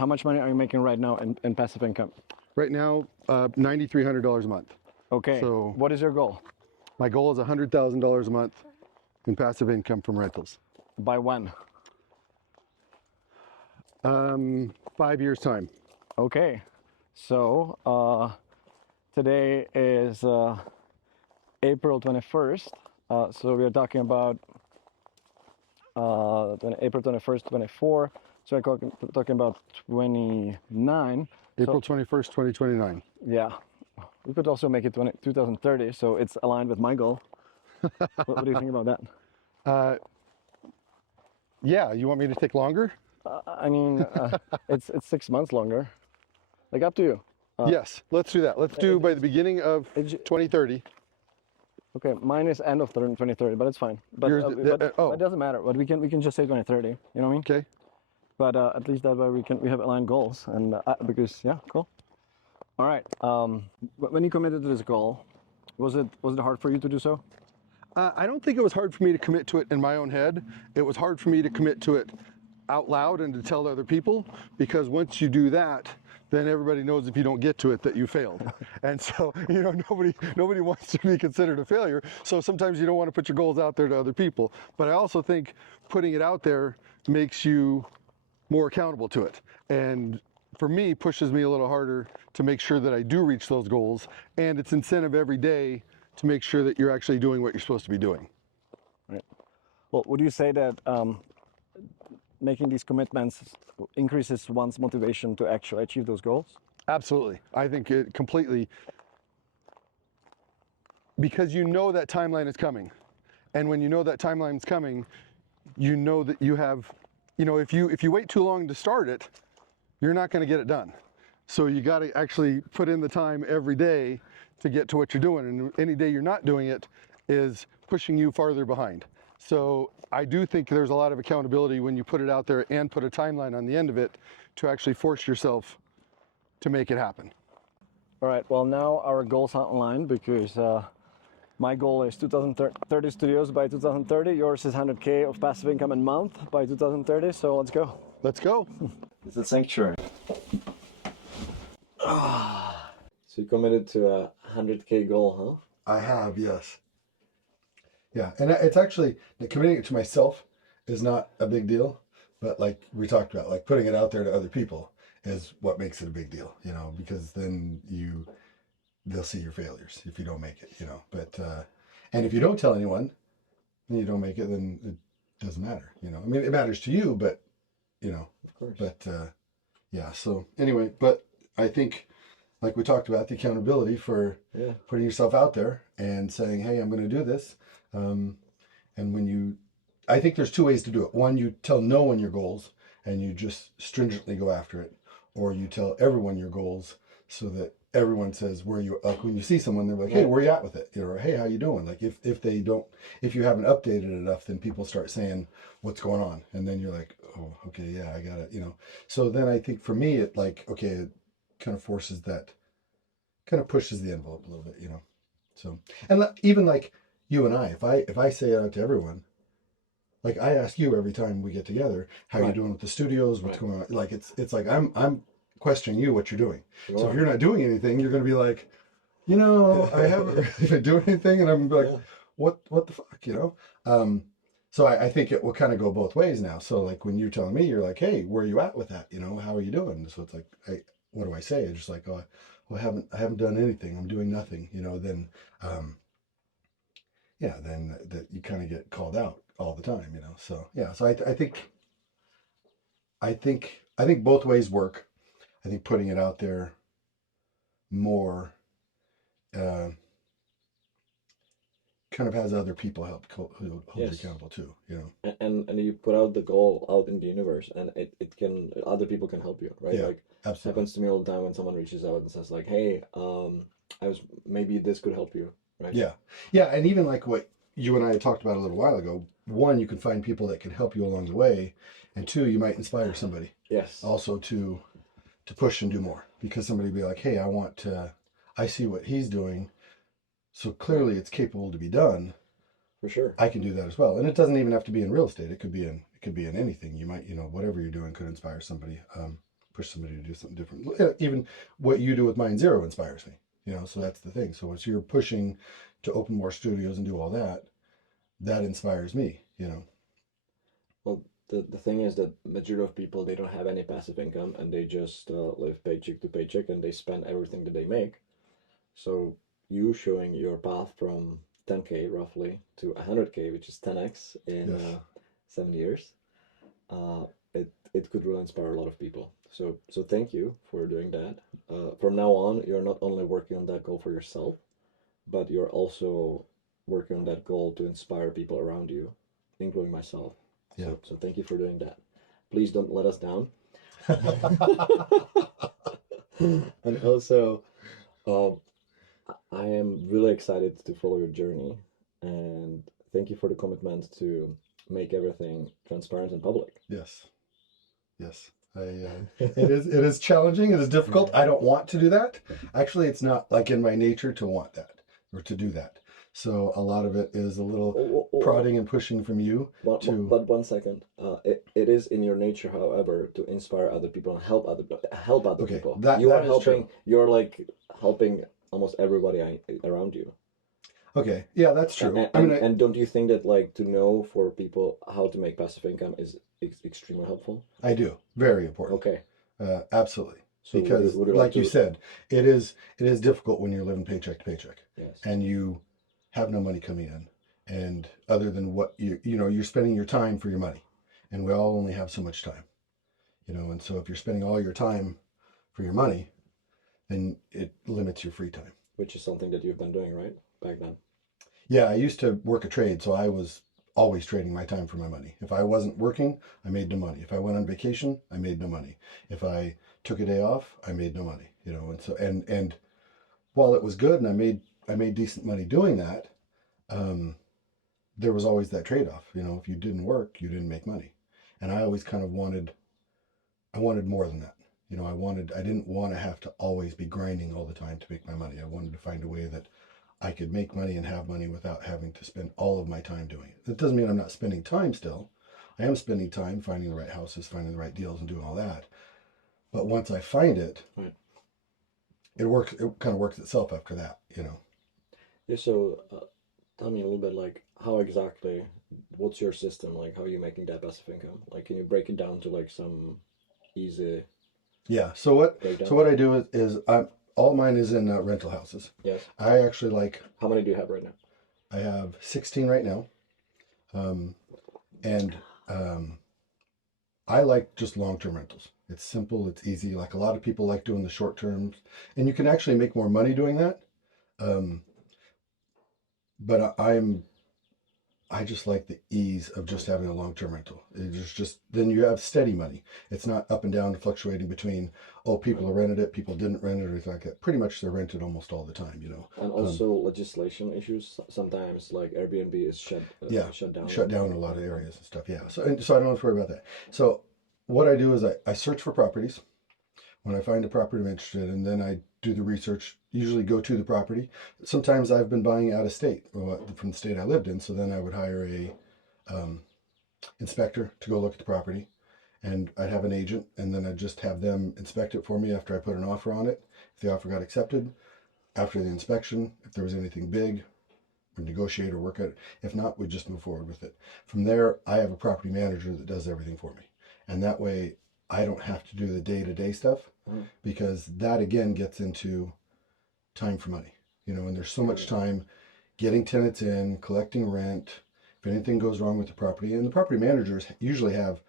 how much money are you making right now in passive income? Right now, $9,300 a month. Okay. So what is your goal? my goal is $100,000 a month in passive income from rentals. By when? 5 years time. Okay. So today is April 21st. So we are talking about April 21st, 24. So we're talking about 29. April 21st, 2029. Yeah. We could also make it 2030, so it's aligned with my goal. What do you think about that? Yeah, you want me to take longer? I mean, it's 6 months longer. Like, up to you. Yes, let's do that. Let's do by the beginning of 2030. Okay, mine is end of 2030, but it's fine. But, but it doesn't matter. But we can just say 2030. You know what I mean? Okay. But at least that way we have aligned goals, and because yeah, cool. All right. When you committed to this goal, was it hard for you to do so? I don't think it was hard for me to commit to it in my own head. It was hard for me to commit to it out loud and to tell other people, because once you do that, then everybody knows if you don't get to it that you failed. And so, you know, nobody wants to be considered a failure. So sometimes you don't want to put your goals out there to other people. But I also think putting it out there makes you more accountable to it. And for me, pushes me a little harder to make sure that I do reach those goals. And it's incentive every day to make sure that you're actually doing what you're supposed to be doing. Right. Well, would you say that making these commitments increases one's motivation to actually achieve those goals? Absolutely. I think it completely, because you know that timeline is coming. And when you know that timeline is coming, you know that you have, you know, if you wait too long to start it, you're not going to get it done. So you got to actually put in the time every day to get to what you're doing. And any day you're not doing it is pushing you farther behind. So I do think there's a lot of accountability when you put it out there and put a timeline on the end of it to actually force yourself to make it happen. All right, well, now our goals are aligned, because my goal is 2030 studios by 2030. Yours is 100K of passive income a month by 2030. So let's go. Let's go. It's a sanctuary. So you committed to a 100K goal, huh? I have, yes. Yeah, and it's actually, committing it to myself is not a big deal, but like we talked about, like putting it out there to other people is what makes it a big deal, you know, because then they'll see your failures if you don't make it, you know. But and if you don't tell anyone and you don't make it, then it doesn't matter, you know. I mean, it matters to you, but you know, of course. But yeah, so anyway, but I think, like we talked about, the accountability for putting yourself out there and saying, hey, I'm going to do this. And I think there's two ways to do it. One, you tell no one your goals and you just stringently go after it. Or you tell everyone your goals so that everyone says like when you see someone, they're like, hey, where you at with it? Or, hey, how you doing? Like if you haven't updated it enough, then people start saying what's going on. And then you're like, oh, okay, yeah, I got it, you know. So then I think for me, it like, okay, it kind of forces that, kind of pushes the envelope a little bit, you know. So, and even like you and I, if I say it out to everyone, like I ask you every time we get together, how you doing with the studios, what's going on? Like it's like I'm questioning you what you're doing. Sure. So if you're not doing anything, you're going to be like, you know, I haven't really been doing anything, and I'm like, what the fuck, you know? So I think it will kind of go both ways now. So like when you're telling me, you're like, hey, where are you at with that? You know, how are you doing? So it's like, what do I say? It's just like, oh, well, I haven't done anything. I'm doing nothing. You know, then then that you kind of get called out all the time, you know. So yeah, so I think both ways work. I think putting it out there more kind of has other people hold you accountable too, you know. And you put out the goal out in the universe, and it can, other people can help you, right? Yeah, like absolutely. It happens to me all the time when someone reaches out and says like, hey, maybe this could help you, right? Yeah, and even like what you and I had talked about a little while ago, one, you can find people that can help you along the way, and two, you might inspire somebody also to push and do more, because somebody will be like, hey, I see what he's doing, so clearly it's capable to be done. For sure. I can do that as well. And it doesn't even have to be in real estate. It could be in anything. You might, you know, whatever you're doing could inspire somebody. push somebody to do something different. Even what you do with Mind Zero inspires me, you know, so that's the thing. So as you're pushing to open more studios and do all that, that inspires me, you know. Well, the thing is that majority of people, they don't have any passive income and they just live paycheck to paycheck and they spend everything that they make. So you showing your path from 10K roughly to 100K, which is 10x in Yes. 7 years, uh, it could really inspire a lot of people. So thank you for doing that. From now on, you're not only working on that goal for yourself, but you're also working on that goal to inspire people around you, including myself. Yeah. So thank you for doing that. Please don't let us down. And also, um, I am really excited to follow your journey, and thank you for the commitment to make everything transparent and public. Yes. Yes. It is challenging. It is difficult. I don't want to do that. Actually, it's not like in my nature to want that or to do that. So a lot of it is a little prodding and pushing from you to. But 1 second, it is in your nature, however, to inspire other people and help other Okay, people. that You are is helping. true. You're like helping almost everybody around you. Okay, yeah, that's true. And, I mean, and don't you think that like to know for people how to make passive income is extremely helpful? I do. Very important. Okay. Absolutely. So Because, would you like you to? said, it is difficult when you're living paycheck to paycheck Yes. and you have no money coming in, and other than what you know, you're spending your time for your money, and we all only have so much time, you know, and so if you're spending all your time for your money, then it limits your free time. Which is something that you've been doing, right? Back then. Yeah, I used to work a trade, so I was always trading my time for my money. If I wasn't working, I made no money. If I went on vacation, I made no money. If I took a day off, I made no money. You know, and so and while it was good and I made decent money doing that, um, there was always that trade-off. You know, if you didn't work, you didn't make money, and I always kind of I wanted more than that. You know, I didn't want to have to always be grinding all the time to make my money. I wanted to find a way that I could make money and have money without having to spend all of my time doing it. That doesn't mean I'm not spending time still. I am spending time finding the right houses, finding the right deals, and doing all that. But once I find it, Right. it works. It kind of works itself after that, you know. Yeah. So tell me a little bit like how exactly, what's your system like? How are you making that passive income? Like, can you break it down to like some easy Yeah. So what? breakdown? So what I do is all mine is in rental houses. Yes. I actually like. How many do you have right now? I have 16 right now, and I like just long-term rentals. It's simple. It's easy. Like a lot of people like doing the short terms, and you can actually make more money doing that. Um, but I just like the ease of just having a long-term rental. It's just then you have steady money. It's not up and down fluctuating between, oh, people have rented it, people didn't rent it, or anything like that. Pretty much they're rented almost all the time, you know. And also legislation issues. Sometimes like Airbnb is shut down. Shut down in a lot of areas and stuff. Yeah. So I don't have to worry about that. So what I do is I search for properties. When I find a property I'm interested in, then I do the research, usually go to the property. Sometimes I've been buying out of state from the state I lived in. So then I would hire a inspector to go look at the property, and I'd have an agent, and then I'd just have them inspect it for me after I put an offer on it. If the offer got accepted, after the inspection, if there was anything big, we'd negotiate or work it. If not, we'd just move forward with it. From there, I have a property manager that does everything for me. And that way I don't have to do the day-to-day stuff, because that again gets into time for money. You know, and there's so much time getting tenants in, collecting rent, if anything goes wrong with the property. And the property managers usually have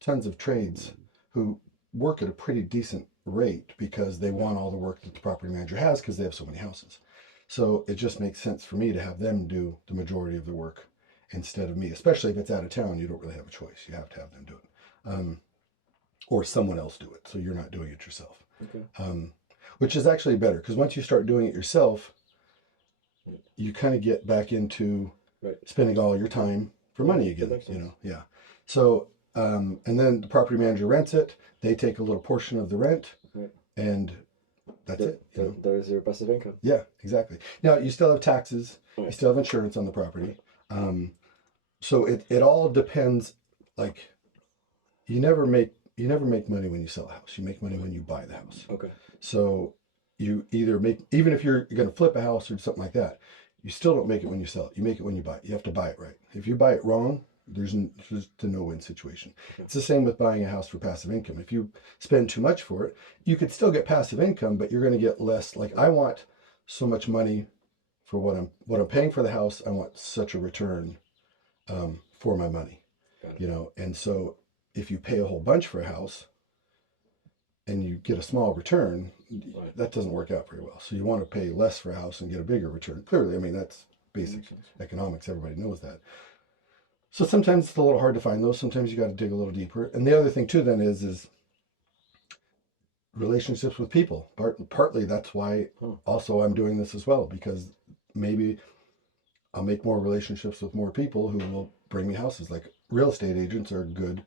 tons of trades who work at a pretty decent rate because they want all the work that the property manager has because they have so many houses. So it just makes sense for me to have them do the majority of the work instead of me, especially if it's out of town. You don't really have a choice. You have to have them do it. Or someone else do it, so you're not doing it yourself. Okay. Which is actually better, because once you start doing it yourself, you kind of get back into spending all your time for money again, you know. Yeah. So and then the property manager rents it, they take a little portion of the rent, and that's it. You know? There's your passive income. Yeah, exactly. Now you still have taxes, you still have insurance on the property. So it all depends. Like, you never make you never make money when you sell a house. You make money when you buy the house. Okay. So you either make, even if you're going to flip a house or something like that, you still don't make it when you sell it. You make it when you buy it. You have to buy it right. If you buy it wrong, there's just a no-win situation. Okay. It's the same with buying a house for passive income. If you spend too much for it, you could still get passive income, but you're going to get less. Like, I want so much money for what I'm paying for the house. I want such a return for my money, you know. And so if you pay a whole bunch for a house and you get a small return, right, that doesn't work out very well. So you want to pay less for a house and get a bigger return. Clearly, I mean, that's basic economics. Everybody knows that. So sometimes it's a little hard to find those. Sometimes you got to dig a little deeper. And the other thing too then is relationships with people. Partly that's why also I'm doing this as well, because maybe I'll make more relationships with more people who will bring me houses. Like, real estate agents are good.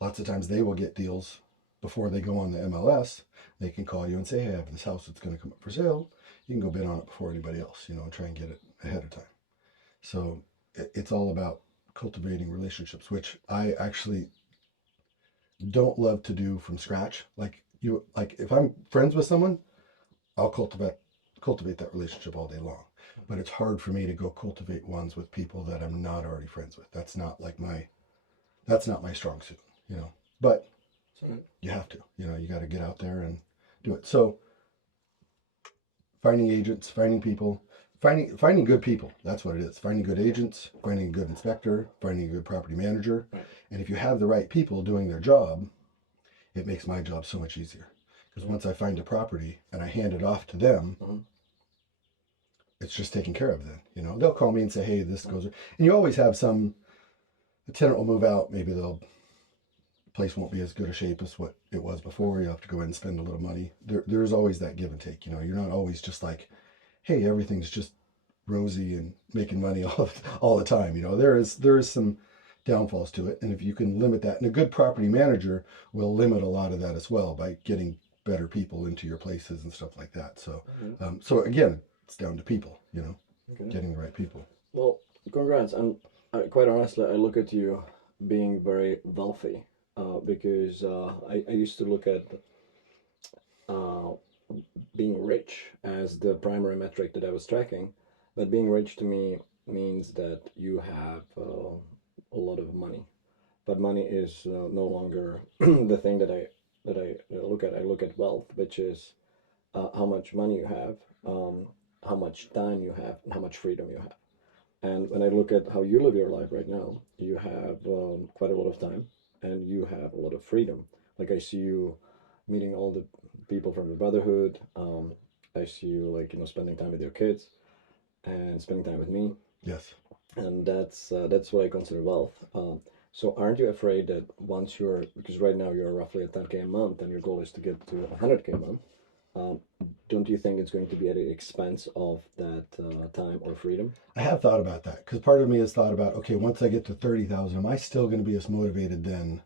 Lots of times they will get deals before they go on the MLS. They can call you and say, hey, I have this house that's going to come up for sale. You can go bid on it before anybody else, you know, and try and get it ahead of time. So it's all about cultivating relationships, which I actually don't love to do from scratch. Like if I'm friends with someone, I'll cultivate that relationship all day long. But it's hard for me to go cultivate ones with people that I'm not already friends with. That's not my strong suit, you know. But you have to, you know, you got to get out there and do it. So finding agents, finding people, finding good people. That's what it is. Finding good agents, finding a good inspector, finding a good property manager. And if you have the right people doing their job, it makes my job so much easier. Because once I find a property and I hand it off to them, it's just taken care of then. You know, they'll call me and say, hey, this goes. And you always have the tenant will move out. Maybe the place won't be as good a shape as what it was before. You have to go in and spend a little money. There's always that give and take. You know, you're not always just like, hey, everything's just rosy and making money all the time. You know, there is some downfalls to it. And if you can limit that, and a good property manager will limit a lot of that as well by getting better people into your places and stuff like that. So, so again, it's down to people, you know, getting the right people. Well, congrats. And quite honestly, I look at you being very wealthy because I used to look at being rich as the primary metric that I was tracking. But being rich to me means that you have a lot of money. But money is no longer the thing that I look at. I look at wealth, which is how much money you have, how much time you have, and how much freedom you have. And when I look at how you live your life right now, you have quite a lot of time and you have a lot of freedom. Like, I see you meeting all the people from your brotherhood. I see you, like, you know, spending time with your kids and spending time with me. Yes. And that's what I consider wealth. So aren't you afraid that once because right now you're roughly at 10K a month and your goal is to get to 100K a month, don't you think it's going to be at the expense of that time or freedom? I have thought about that, because part of me has thought about, okay, once I get to 30,000, am I still going to be as motivated then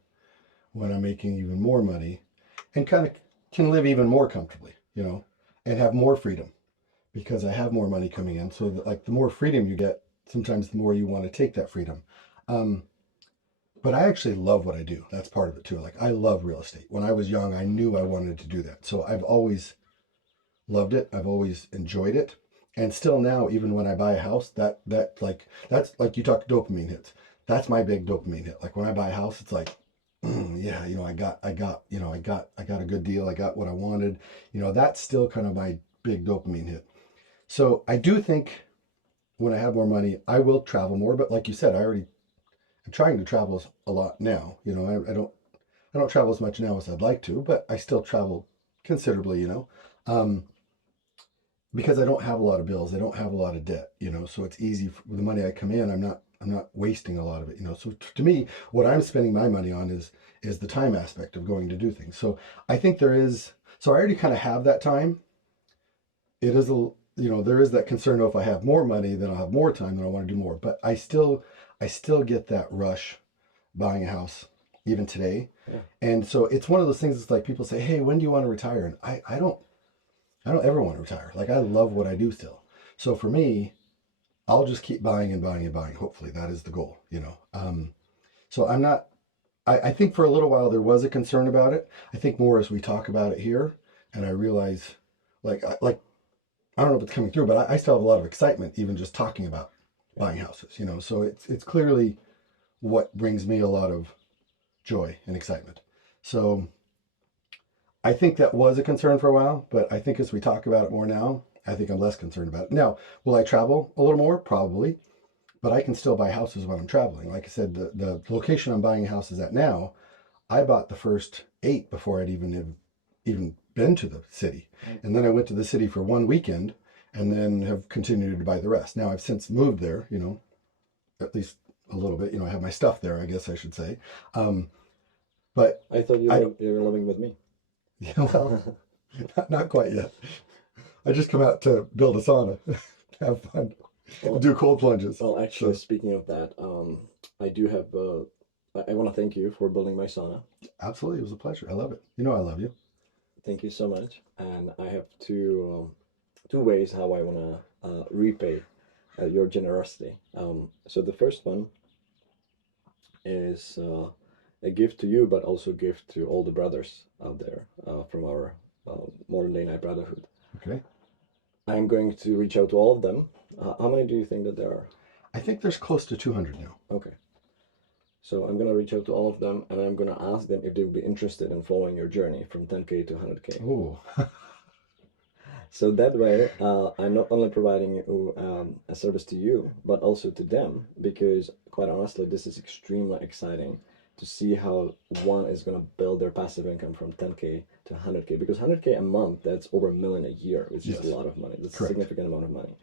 when I'm making even more money and kind of can live even more comfortably, you know, and have more freedom because I have more money coming in. So that, like, the more freedom you get, sometimes the more you want to take that freedom. But I actually love what I do. That's part of it too. Like, I love real estate. When I was young, I knew I wanted to do that. So I've always loved it. I've always enjoyed it. And still now, even when I buy a house, that's like you talk dopamine hits. That's my big dopamine hit. Like, when I buy a house, it's like, yeah, you know, I got a good deal. I got what I wanted. You know, that's still kind of my big dopamine hit. So I do think when I have more money, I will travel more. But like you said, I'm trying to travel a lot now. You know, I don't travel as much now as I'd like to, but I still travel considerably, you know, because I don't have a lot of bills. I don't have a lot of debt, you know, so it's easy with the money I come in. I'm not wasting a lot of it, you know. So to me, what I'm spending my money on is the time aspect of going to do things. So I think so I already kind of have that time. It is there is that concern, if I have more money, then I'll have more time, then I want to do more. But I still get that rush buying a house even today. Yeah. And so it's one of those things. It's like people say, hey, when do you want to retire? And I don't ever want to retire. Like, I love what I do still. So for me, I'll just keep buying and buying and buying. Hopefully that is the goal, you know? So I think for a little while there was a concern about it. I think more as we talk about it here, and I realize, like I don't know if it's coming through, but I still have a lot of excitement even just talking about buying houses. You know, so it's clearly what brings me a lot of joy and excitement. So I think that was a concern for a while, but I think as we talk about it more now, I think I'm less concerned about it. Now, will I travel a little more? Probably, but I can still buy houses when I'm traveling. Like I said, the location I'm buying houses at now, I bought the first 8 before I'd even been to the city. And then I went to the city for one weekend and then have continued to buy the rest. Now I've since moved there, you know, at least a little bit. You know, I have my stuff there, I guess I should say. But I thought you were living with me. Yeah, well, not quite yet. I just come out to build a sauna, have fun, do cold plunges. Well, actually, speaking of that, I do have. I want to thank you for building my sauna. Absolutely, it was a pleasure. I love it. You know, I love you. Thank you so much. And I have two ways how I want to repay your generosity. So the first one is a gift to you, but also a gift to all the brothers out there from our Modern Day Night Brotherhood. Okay. I'm going to reach out to all of them. How many do you think that there are? I think there's close to 200 now. Okay. So I'm going to reach out to all of them, and I'm going to ask them if they would be interested in following your journey from 10K to 100K. Oh. So that way, I'm not only providing you, a service to you, but also to them, because quite honestly, this is extremely exciting to see how one is going to build their passive income from 10K to 100K, because 100K a month, that's over $1 million a year, which is a lot of money. That's Correct. A significant amount of money.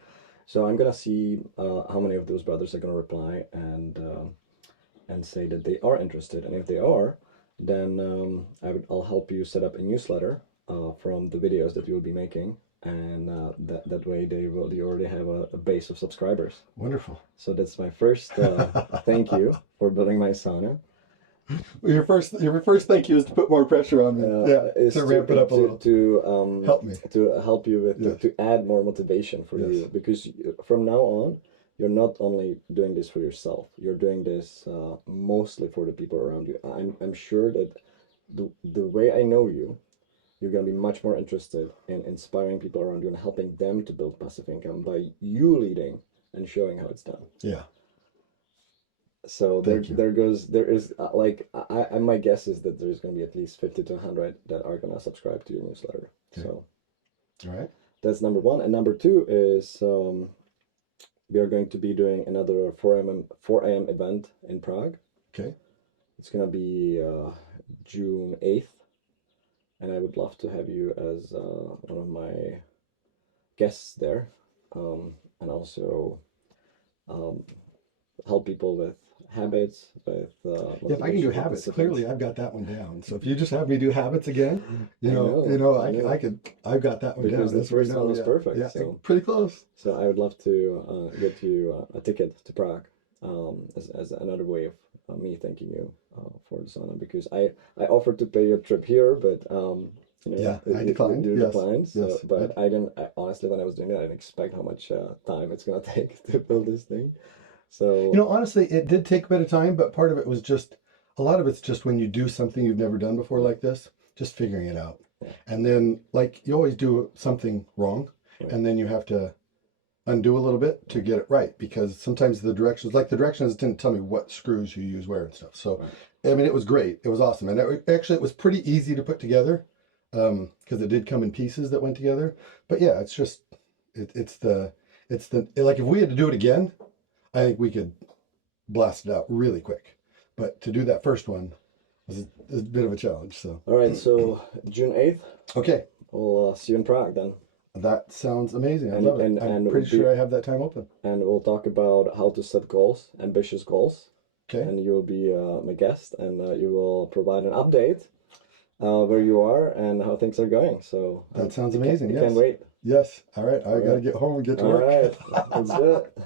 So I'm going to see how many of those brothers are going to reply and say that they are interested. And if they are, then I'll help you set up a newsletter from the videos that you'll be making. And that way you already have a base of subscribers. Wonderful. So that's my first thank you for building my sauna. Your first thank you is to put more pressure on me. To ramp it up a little. To help me. To help you with to add more motivation for you, because from now on you're not only doing this for yourself, you're doing this mostly for the people around you. I'm sure that the way I know you, you're going to be much more interested in inspiring people around you and helping them to build passive income by you leading and showing how it's done. Yeah. So there is my guess is that there's going to be at least 50 to 100 that are going to subscribe to your newsletter. Okay. So all right. That's number one. And number two is we are going to be doing another 4 a.m. event in Prague. Okay. It's going to be June 8th. And I would love to have you as one of my guests there, and also help people with habits. With if I can do habits, clearly I've got that one down. So if you just have me do habits again, I've got that one down. Because the first one was perfect. Yeah, so. Pretty close. So I would love to get you a ticket to Prague as another way of me thanking you for the sauna, because I offered to pay your trip here, but I declined. You yes. declined. So, yes. But I honestly, when I was doing it, I didn't expect how much time it's gonna take to build this thing. So honestly, it did take a bit of time, but part of it was a lot of it's just when you do something you've never done before like this, just figuring it out. Yeah. And then you always do something wrong, and then you have to undo a little bit to get it right, because sometimes the directions didn't tell me what screws you use where and stuff. So I mean, it was great. It was awesome. And it was pretty easy to put together, because it did come in pieces that went together. But yeah, it's just, it's the like, if we had to do it again, I think we could blast it out really quick. But to do that first one was a bit of a challenge. So. All right. So June 8th. Okay. We'll see you in Prague then. That sounds amazing. I love it. I'm pretty sure I have that time open. And we'll talk about how to set goals, ambitious goals. Okay. And you'll be my guest, and you will provide an update where you are and how things are going. So that sounds amazing. I can't wait. Yes. All right. I got to get home and get to work. All right. Let's do it.